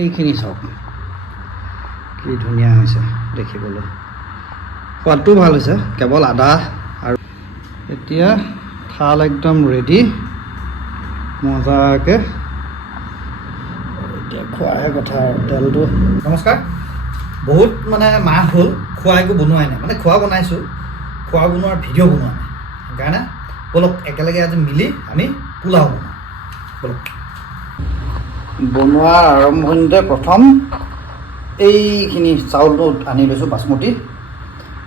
এইখিনি চাওক কি ধুনীয়া হৈছে দেখিবলৈ, সোৱাদটোও ভাল হৈছে, কেৱল আদা আৰু এতিয়া থাল একদম ৰেডি মজাকৈ। এতিয়া খোৱাহে কথা আৰু তেলটো। নমস্কাৰ। বহুত মানে মাহ হ'ল খোৱা একো বনোৱাই নাই, মানে খোৱা বনাইছোঁ, খোৱা বনোৱাৰ ভিডিঅ' বনোৱা নাই। সেইকাৰণে ব'লক একেলগে আজি মিলি আমি পোলাও বনাওঁ ব'লক। বনোৱাৰ আৰম্ভণিতে প্ৰথম এইখিনি চাউলটো আনি লৈছোঁ বাচমতি।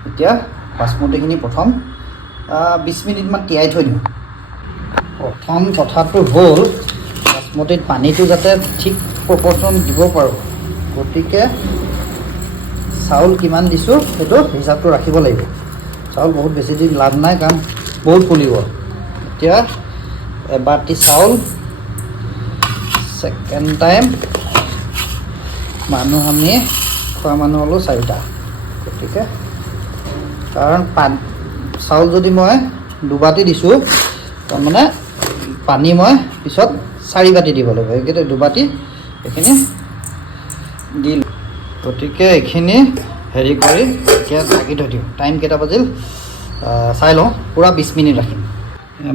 এতিয়া বাচমতিখিনি প্ৰথম 20 মিনিটমান তিয়াই থৈ দিওঁ। প্ৰথম কথাটো হ'ল বাচমতিত পানীটো যাতে ঠিক প্ৰপৰ্চন দিব পাৰোঁ, গতিকে চাউল কিমান দিছোঁ সেইটো হিচাপটো ৰাখিব লাগিব। চাউল বহুত বেছি দিন লাভ নাই, কাৰণ বহুত ফুলিব। এতিয়া এবাটি চাউল, ছেকেণ্ড টাইম মানুহ আমি খোৱা মানুহ হ'লোঁ 4টা, গতিকে কাৰণ চাউল যদি মই 2 বাটি দিছোঁ, তাৰমানে পানী মই পিছত 4 বাটি দিব লাগিব। সেইকেইটা 2 বাটি এইখিনি দিলোঁ। গতিকে এইখিনি হেৰি কৰি এতিয়া ঢাকি থৈ দিওঁ। টাইম কেইটা বাজিল চাই লওঁ, পূৰা 20 মিনিট ৰাখিম।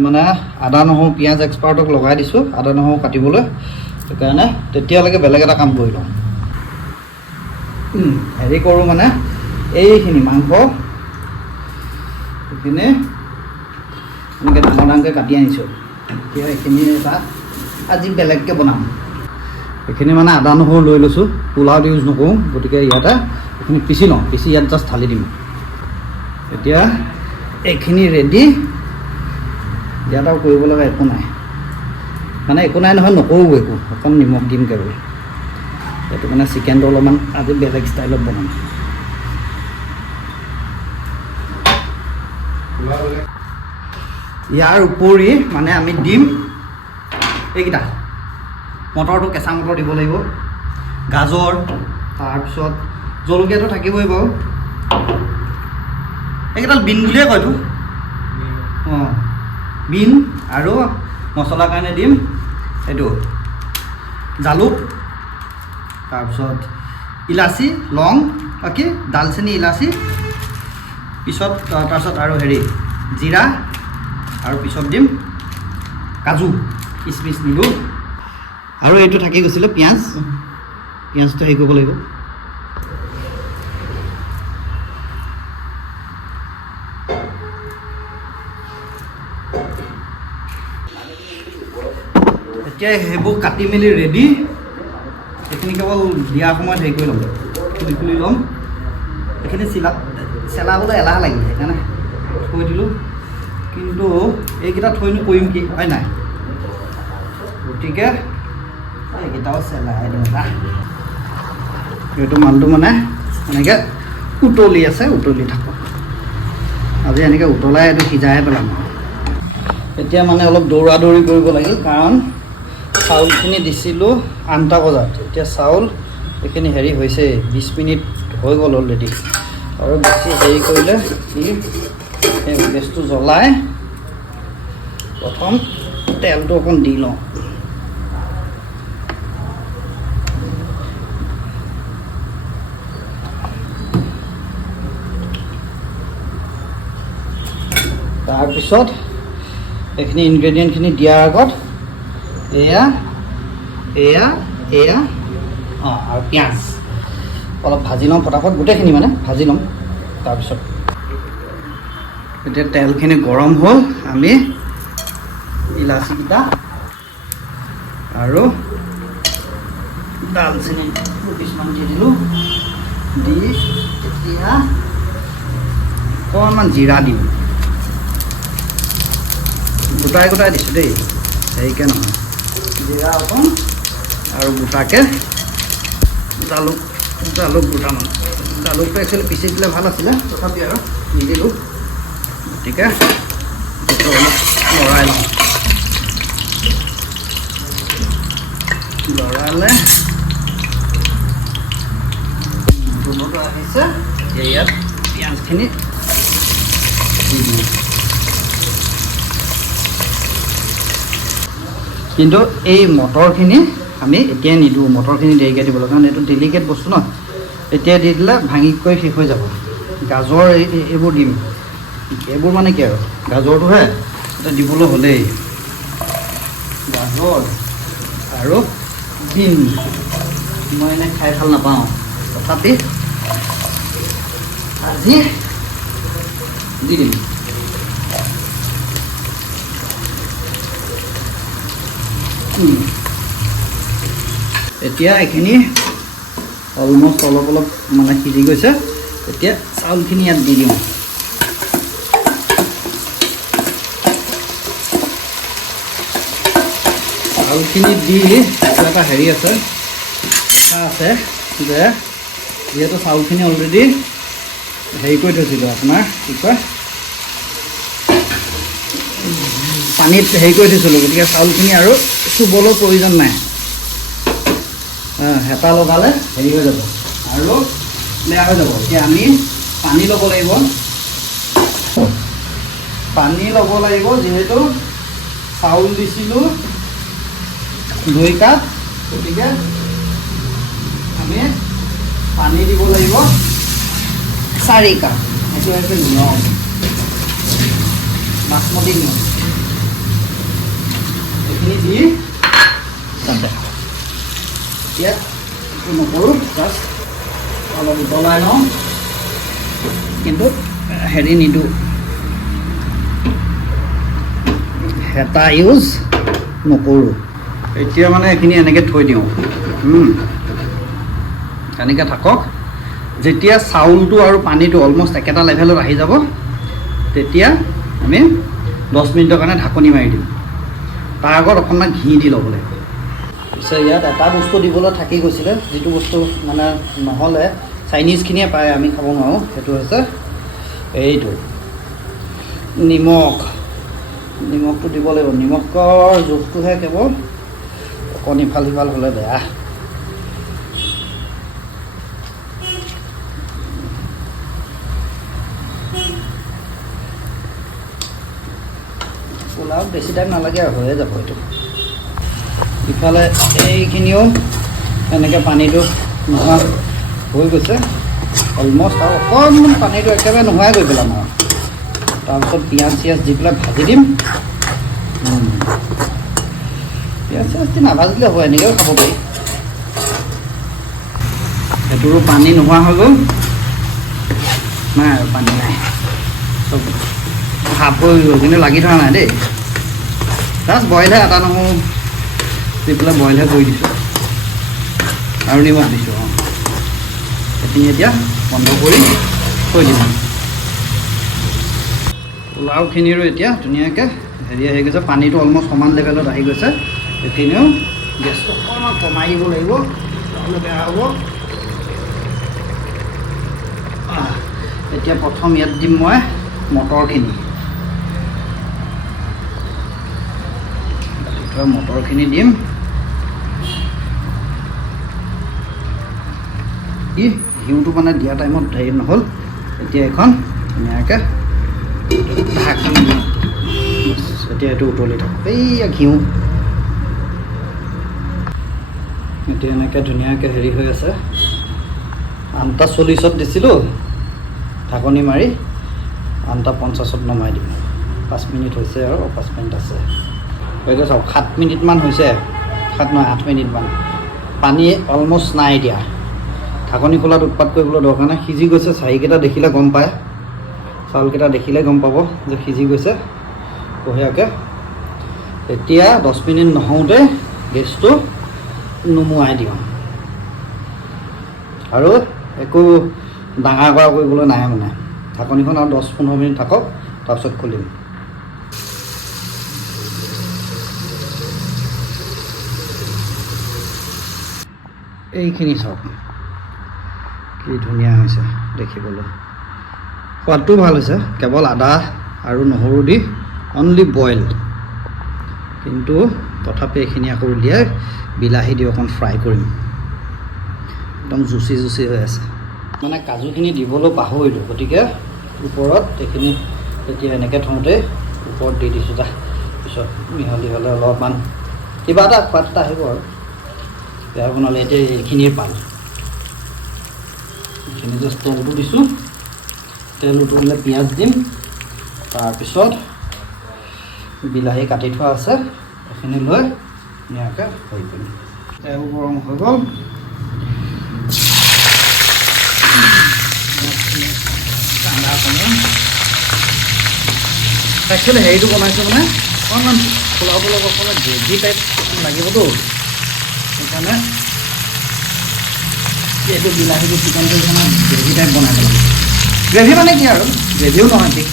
মানে আদা নহৰু পিঁয়াজ এক্সপাৰ্টক লগাই দিছোঁ আদা নহৰু কাটিবলৈ, সেইকাৰণে তেতিয়ালৈকে বেলেগ এটা কাম কৰি লওঁ। হেৰি কৰোঁ মানে এইখিনি মাংস এইখিনি এনেকৈ ডাঙৰ ডাঙৰকৈ কাটি আনিছোঁ। এতিয়া এইখিনি এটা আজি বেলেগকৈ বনাম। এইখিনি মানে আদা নহৰু লৈ লৈছোঁ, পোলাওত ইউজ নকৰোঁ, গতিকে ইয়াতে এইখিনি পিচি লওঁ, পিচি ইয়াত জাষ্ট ঢালি দিম। এতিয়া এইখিনি ৰেডি। ইয়াত আৰু কৰিব লগা একো নাই, মানে একো নাই নহয়, নকৰোঁ একো, অকণ নিমখ দিম কেৱল। সেইটো মানে চিকেনটো অলপমান আজি বেলেগ ষ্টাইলত বনাম। ইয়াৰ উপৰি মানে আমি দিম এইকেইটা মটৰটো, কেঁচা মটৰ দিব লাগিব, গাজৰ, তাৰপিছত জলকীয়াটো থাকিবই বাৰু, এইকেইডাল বিন বুলিয়ে কয়তো। অঁ, বিন আৰু মছলাৰ কাৰণে দিম এইটো জালুক, তাৰপিছত ইলাচি, লং, বাকী ডালচেনি, ইলাচি, পিছত তাৰপিছত আৰু হেৰি জিৰা, আৰু পিছত দিম কাজু, কিচমিচ দিলোঁ। আৰু এইটো থাকি গৈছিলে পিঁয়াজ, পিঁয়াজটো হেৰি কৰিব লাগিব। এতিয়া সেইবোৰ কাটি মেলি ৰেডি। এইখিনি কেৱল দিয়াৰ সময়ত হেৰি কৰি ল'ম, খুলি ল'ম। এইখিনি চেলাবলৈ এলাহ লাগিল, সেইকাৰণে থৈ দিলোঁ। কিন্তু এইকেইটা থৈনো কৰিম কি, হয় নাই? গতিকে এইকেইটাও চেলাই দিওঁ। এইটো মালটো মানে এনেকৈ উতলি আছে, উতলি থাকক। আজি এনেকৈ উতলাই এইটো সিজাই পেলাম। এতিয়া মানে অলপ দৌৰা দৌৰি কৰিব লাগিল, কাৰণ চাউলখিনি দিছিলোঁ 8টা বজাত। এতিয়া চাউল এইখিনি হেৰি হৈছে, 20 মিনিট হৈ গ'ল অলৰেডি। আৰু বেছি হেৰি কৰিলে এই গেছটো জ্বলাই প্ৰথম তেলটো অকণ দি লওঁ। তাৰপিছত এইখিনি ইনগ্ৰেডিয়েণ্টখিনি দিয়াৰ আগত এয়া অঁ, আৰু পিঁয়াজ অলপ ভাজি লওঁ ফটাফট, গোটেইখিনি মানে ভাজি ল'ম। তাৰপিছত এতিয়া তেলখিনি গৰম হ'ল, আমি ইলাচিকেইটা আৰু ডালচেনি কিছুমান দি দিলোঁ। দি এতিয়া অকণমান জিৰা দিওঁ, গোটাই গোটাই দিছোঁ দেই, হেৰিকৈ নহয়। জিৰা অকণ আৰু গোটাকৈ জালুক দুটামান। জালুকটো একচুৱেলি পিচি দিলে ভাল আছিলে, তথাপি আৰু নিদিলোঁ। গতিকে এইটো অলপ লৰাই লওঁ। লৰালে গোন্ধটো আহিছে, ইয়াত পিঁয়াজখিনি দি দিওঁ। কিন্তু এই মটৰখিনি আমি এতিয়াই নিদিওঁ, মটৰখিনি দেৰিকৈ দিব লাগে, কাৰণ এইটো ডেলিকেট বস্তু ন। এতিয়া দি দিলে ভাঙিকৈ শেষ হৈ যাব। গাজৰ এইবোৰ দিম, এইবোৰ মানে কি আৰু গাজৰটোহে এতিয়া দিবলৈ হ'লেই। গাজৰ আৰু বিন মই এনে খাই ভাল নাপাওঁ, তথাপি আজি দি দিম। এতিয়া এইখিনি অলমষ্ট অলপ অলপ মানে সিজি গৈছে। এতিয়া চাউলখিনি ইয়াত দি দিওঁ। চাউলখিনি দি এটা হেৰি আছে, যে যিহেতু চাউলখিনি অলৰেডি হেৰি কৰি থৈছিলোঁ, আপোনাৰ কি কয় পানীত হেৰি কৰি থৈছিলোঁ, গতিকে চাউলখিনি আৰু চুবলৈ প্ৰয়োজন নাই। হেতা লগালে হেৰি হৈ যাব আৰু বেয়া হৈ যাব। এতিয়া আমি পানী ল'ব লাগিব, যিহেতু চাউল দিছিলোঁ 2 কাপ, গতিকে আমি পানী দিব লাগিব 4 কাপ। সেইটো হৈছে নিয়ম, বাচমতি নিয়ম। এইখিনি দি এতিয়া একো নকৰোঁ, জাষ্ট অলপ উতলাই লওঁ, কিন্তু হেৰি নিদিওঁ, হেতা ইউজ নকৰোঁ। এতিয়া মানে এইখিনি এনেকৈ থৈ দিওঁ, এনেকৈ থাকক। যেতিয়া চাউলটো আৰু পানীটো অলমষ্ট একেটা লেভেলত আহি যাব, তেতিয়া আমি 10 মিনিটৰ কাৰণে ঢাকনি মাৰি দিম। তাৰ আগত অকণমান ঘি দি ল'ব লাগিব। পিছে ইয়াত এটা বস্তু দিবলৈ থাকি গৈছিলে, যিটো বস্তু মানে নহ'লে চাইনিজখিনিয়ে পায়, আমি খাব নোৱাৰোঁ। সেইটো হৈছে এইটো নিমখটো দিব লাগিব। নিমখৰ জোখটোহে কেৱল, অকণ ইফাল সিফাল হ'লে বেয়া। পোলাও বেছি টাইম নালাগে আৰু হৈয়ে যাব এইটো। ইফালে এইখিনিও এনেকৈ পানীটো নোহোৱা হৈ গৈছে অলমষ্ট, আৰু অকণমান পানীটো একেবাৰে নোহোৱাই গৈ পেলাম আৰু। তাৰপিছত পিঁয়াজ চিয়াজ দি পেলাই ভাজি দিম। পিঁয়াজ চিয়াজ দি নাভাজিলে হ'ব, এনেকৈও খাব পাৰি। সেইটোৰো পানী নোহোৱা হৈ গ'ল, নাই আৰু পানী নাই, চব ভাপ হৈ গ'ল, কিন্তু লাগি ধৰা নাই দেই। জাষ্ট বইলহে, আদা নহৰু দি পেলাই বইলহে কৰি দিছোঁ আৰু নিমখ দিছোঁ। এইখিনি এতিয়া বন্ধ কৰি থৈ দিম। পোলাওখিনিৰো এতিয়া ধুনীয়াকৈ হেৰি আহি গৈছে, পানীটো অলমষ্ট সমান লেভেলত আহি গৈছে। এইখিনিও গেছটো অকণমান কমাই দিব লাগিব, নহ'লে বেয়া হ'ব। এতিয়া প্ৰথম ইয়াত দিম মই মটৰখিনি। মটৰখিনি দিম। ঘিউটো মানে দিয়া টাইমত হেৰি নহ'ল, এতিয়া এখন ধুনীয়াকৈ ঢাকি দিম। এতিয়া এইটো উতলি থাকক, এইয়া ঘিউ এতিয়া এনেকৈ ধুনীয়াকৈ হেৰি হৈ আছে। 8:40 দিছিলোঁ ঢাকনি মাৰি, 8:50 নমাই দিম। 5 মিনিট হৈছে আৰু 5 মিনিট আছে। এতিয়া চাওক 7 মিনিটমান হৈছে, 7 নহয় 8 মিনিটমান। পানী অলমষ্ট নাই এতিয়া। ঢাকনি খোলাত উৎপাত কৰিবলৈ দৰকাৰ নাই, সিজি গৈছে। চাহীকেইটা দেখিলে গম পায়, চাউলকেইটা দেখিলে গম পাব যে সিজি গৈছে বঢ়িয়াকৈ। এতিয়া 10 মিনিট নহওঁতে গেছটো নুমুৱাই দিওঁ, আৰু একো ডাঙৰ কৰা কৰিবলৈ নাই মানে। ঢাকনিখন আৰু 10-15 মিনিট থাকক, তাৰপিছত খুলিম। এইখিনি চাওক কি ধুনীয়া হৈছে দেখিবলৈ, সোৱাদটোও ভাল হৈছে। কেৱল আদা আৰু নহৰু দি অনলি বইল, কিন্তু তথাপি এইখিনি আকৌ উলিয়াই বিলাহী দি অকণ ফ্ৰাই কৰিম। একদম জুচি হৈ আছে। মানে কাজুখিনি দিবলৈ পাহৰিলোঁ, গতিকে ওপৰত এইখিনি এতিয়া এনেকৈ থওঁতে ওপৰত দি দিছোঁ। পিছত মিহলি হ'লে অলপমান কিবা এটা সোৱাদ এটা আহিব আৰু। বেয়া বনালে এতিয়া এইখিনিয়ে পাল এইখিনি জাষ্ট তেলটো দিছোঁ তেল উতলিলে পিঁয়াজ দিম তাৰপিছত বিলাহী কাটি থোৱা আছে এইখিনি লৈ ধুনীয়াকৈ হেৰি কৰিম তেল গৰম হৈ গ'ল একচুৱেলি হেৰিটো বনাইছোঁ মানে অকণমান পোলাও অকণমান গ্ৰেভি টাইপ লাগিবতো সেইকাৰণে এইটো বিলাহীটো চিকেনটো মানে গ্ৰেভি টাইপ বনাই পেলাম গ্ৰেভি মানে কি আৰু গ্ৰেভিও নহয় ঠিক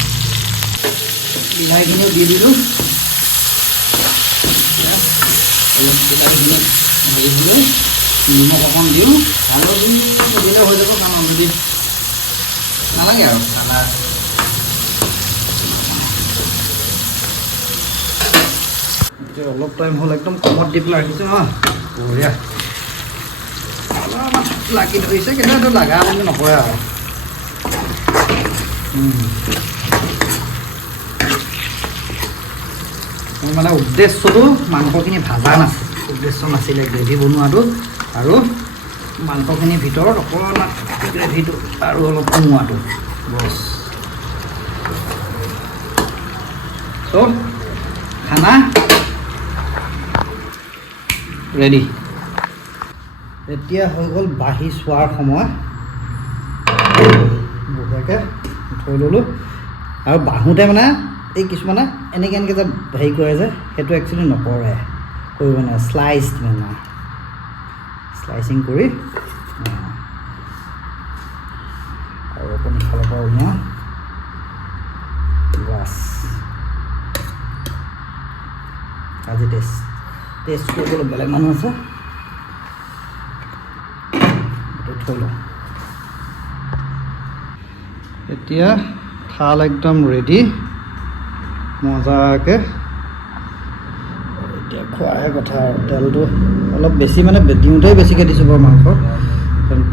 বিলাহীখিনিও দি দিলোঁ বিলাহীখিনি হেৰি হ'লে নিমখ অকণ দিওঁ হালধি দিলে হৈ যাব কাৰণ অলৰেডি নালাগে আৰু ঠাণ্ডা এতিয়া অলপ টাইম হ'ল একদম কমত দি পেলাই ৰাখিছোঁ হা বঢ়িয়া অলপমান লাগি ধৰিছে কিন্তু এইটো লাগা বুলি নপৰে আৰু মোৰ মানে উদ্দেশ্যটো মাংসখিনি ভাজা নাছিল উদ্দেশ্য নাছিলে গ্ৰেভি বনোৱাটো আৰু মাংসখিনিৰ ভিতৰত অকণমান গ্ৰেভিটো আৰু অলপ কমোৱাটো বছ চ' খানা ৰেডি এতিয়া হৈ গ'ল বাঢ়ি চোৱাৰ সময় বঢ়িয়াকৈ থৈ ল'লোঁ আৰু বাঢ়োতে মানে এই কিছুমানে এনেকৈ যে হেৰি কৰে যে সেইটো একচুৱেলি নকৰে কৰিব নোৱাৰে শ্লাইচ মানে শ্লাইচিং কৰি আৰু অকণ ইফালৰ পৰা উলিয়াওঁ বাছ আজি টেষ্ট কৰিবলৈ বেলেগ মানুহ আছে এইটো থৈ লওঁ এতিয়া থাল একদম ৰেডি মজাকৈ এতিয়া খোৱাহে কথা আৰু তেলটো অলপ বেছি মানে দিওঁতেই বেছিকৈ দিছোঁ বাৰু মাংস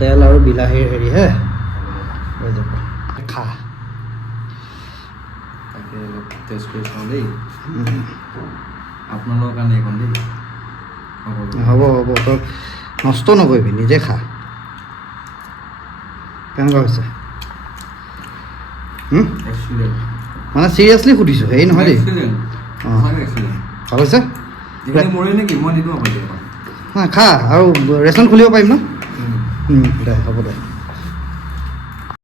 তেল আৰু বিলাহীৰ হেৰিহে হৈ যাব খা তাকে অলপ টেষ্ট কৰি চাওঁ দেই আপোনালোকৰ কাৰণে এইখন দেই হ'ব তই নষ্ট নকৰিবি নিজে খা কেনেকুৱা হৈছে মানে চিৰিয়াছলি সুধিছোঁ হেৰি নহয় দেই অঁ ভাল হৈছে নেকি মই নিদিওঁ খা আৰু ৰেচন খুলিব পাৰিম ন দে হ'ব দে